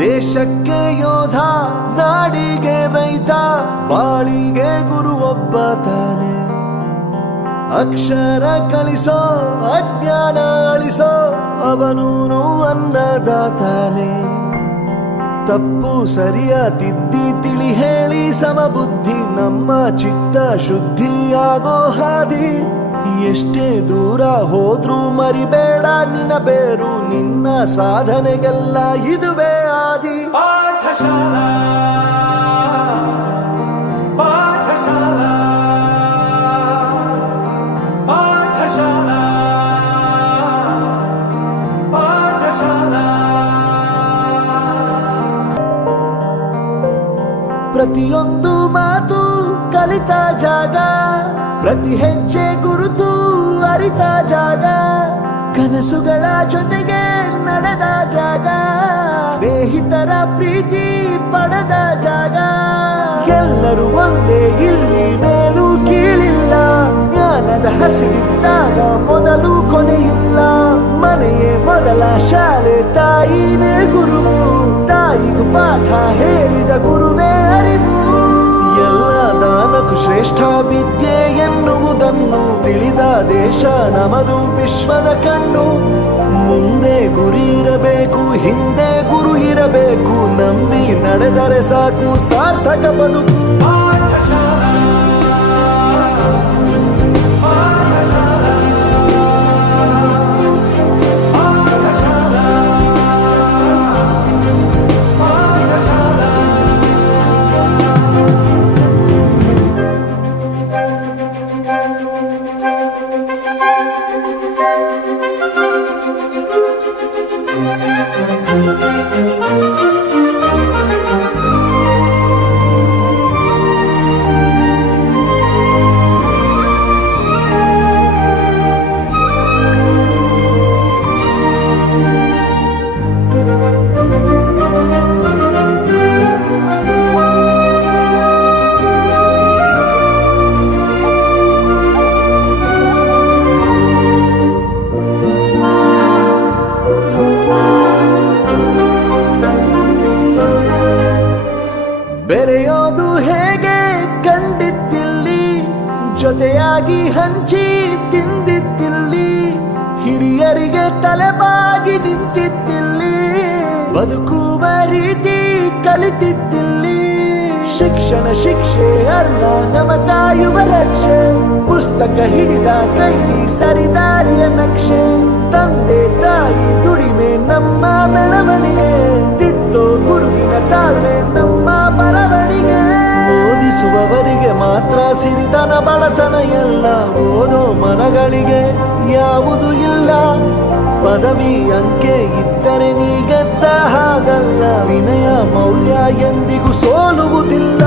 ದೇಶಕ್ಕೆ ಯೋಧ, ನಾಡಿಗೆ ರೈತ, ಬಾಳಿಗೆ ಗುರು ಒಬ್ಬ ತಾನೆ. ಅಕ್ಷರ ಕಲಿಸೋ, ಅಜ್ಞಾನ ಅಳಿಸೋ, ಅವನೂನು ಅನ್ನದಾತಾನೆ. ತಪ್ಪು ಸರಿಯ ತಿದ್ದಿ ತಿಳಿ ಹೇಳಿ ಸಮಬುದ್ಧಿ, ನಮ್ಮ ಚಿತ್ತ ಶುದ್ಧಿಯಾಗೋ ಹಾದಿ. ಎಷ್ಟೇ ದೂರ ಹೋದ್ರೂ ಮರಿಬೇಡ ನಿನ್ನ ಬೇರು, ನಿನ್ನ ಸಾಧನೆಗೆಲ್ಲ ಇದುವೇ ಆದಿ. ಪಾಠಶಾಲಾ ಪಾಠಶಾಲಾ ಪಾಠಶಾಲಾ ಪಾಠಶಾಲಾ. ಪ್ರತಿಯೊಂದು ಮಾತು ಕಲಿತ ಜಾಗ, ಪ್ರತಿ ಹೆಜ್ಜೆ ಗುರುತು ಅರಿತ ಜಾಗ, ಕನಸುಗಳ ಜೊತೆಗೆ ನಡೆದ ಜಾಗ, ಸ್ನೇಹಿತರ ಪ್ರೀತಿ ಪಡೆದ ಜಾಗ. ಎಲ್ಲರೂ ಒಂದೇ, ಇಲ್ಲಿ ಮೇಲೂ ಕೀಳಿಲ್ಲ, ಜ್ಞಾನದ ಹಸಿವಿದ್ದಾಗ ಮೊದಲು ಕೊನೆಯಿಲ್ಲ. ಮನೆಯೇ ಮೊದಲ ಶಾಲೆ, ತಾಯಿನೇ ಗುರುವು, ತಾಯಿಗೂ ಪಾಠ ಹೇಳಿದ ಗುರುವೇ ಅರಿವು. ಎಲ್ಲ ದಾನಕ್ಕೂ ಶ್ರೇಷ್ಠ ವಿದ್ಯೆ ಎನ್ನುವುದನ್ನು ತಿಳಿದ ದೇಶ ನಮದು, ವಿಶ್ವದ ಕಣ್ಣು. ಮುಂದೆ ಗುರಿ ಇರಬೇಕು, ಹಿಂದೆ ಗುರು ಇರಬೇಕು, ನಂಬಿ ನಡೆದರೆ ಸಾಕು ಸಾರ್ಥಕ ಬದುಕು. ಪಾಠಶಾಲಾ ಪಾಠಶಾಲಾ ಪಾಠಶಾಲಾ ಪಾಠಶಾಲಾ. ಬೆರೆಯೋದು ಹೇಗೆ ಕಂಡಿದ್ದಿಲ್ಲಿ, ಜೊತೆಯಾಗಿ ಹಂಚಿ ತಿಂದಿದ್ದಿಲ್ಲಿ, ಹಿರಿಯರಿಗೆ ತಲೆಬಾಗಿ ನಿಂತಿದ್ದಿಲ್ಲಿ, ಬದುಕುವ ರೀತಿ ಕಲಿತಿದ್ದಿಲ್ಲಿ. ಶಿಕ್ಷಣ ಶಿಕ್ಷೆ ಅಲ್ಲ, ನಮ ಕಾಯುವ ರಕ್ಷೆ, ಪುಸ್ತಕ ಹಿಡಿದ ಕೈಲಿ ಸರಿದಾರಿಯ ನಕ್ಷೆ. ತಂದೆ ತಾಯಿ ದುಡಿಮೆ ನಮ್ಮ ಬೆಳವಣಿಗೆ, ತಿದ್ದೋ ಗುರುವಿನ ತಾಳ್ಮೆ ನಮ್ಮ ಬರವಣಿಗೆ. ಓದಿಸುವವರಿಗೆ ಮಾತ್ರ ಸಿರಿತನ ಬಡತನ ಎಲ್ಲ, ಓದೋ ಮನಗಳಿಗೆ ಯಾವುದು ಇಲ್ಲ. ಪದವಿ ಅಂಕೆ ಇದ್ದರೆ ನೀ ಗೆದ್ದ ಹಾಗಲ್ಲ, ವಿನಯ ಮೌಲ್ಯ ಎಂದಿಗೂ ಸೋಲುವುದಿಲ್ಲ.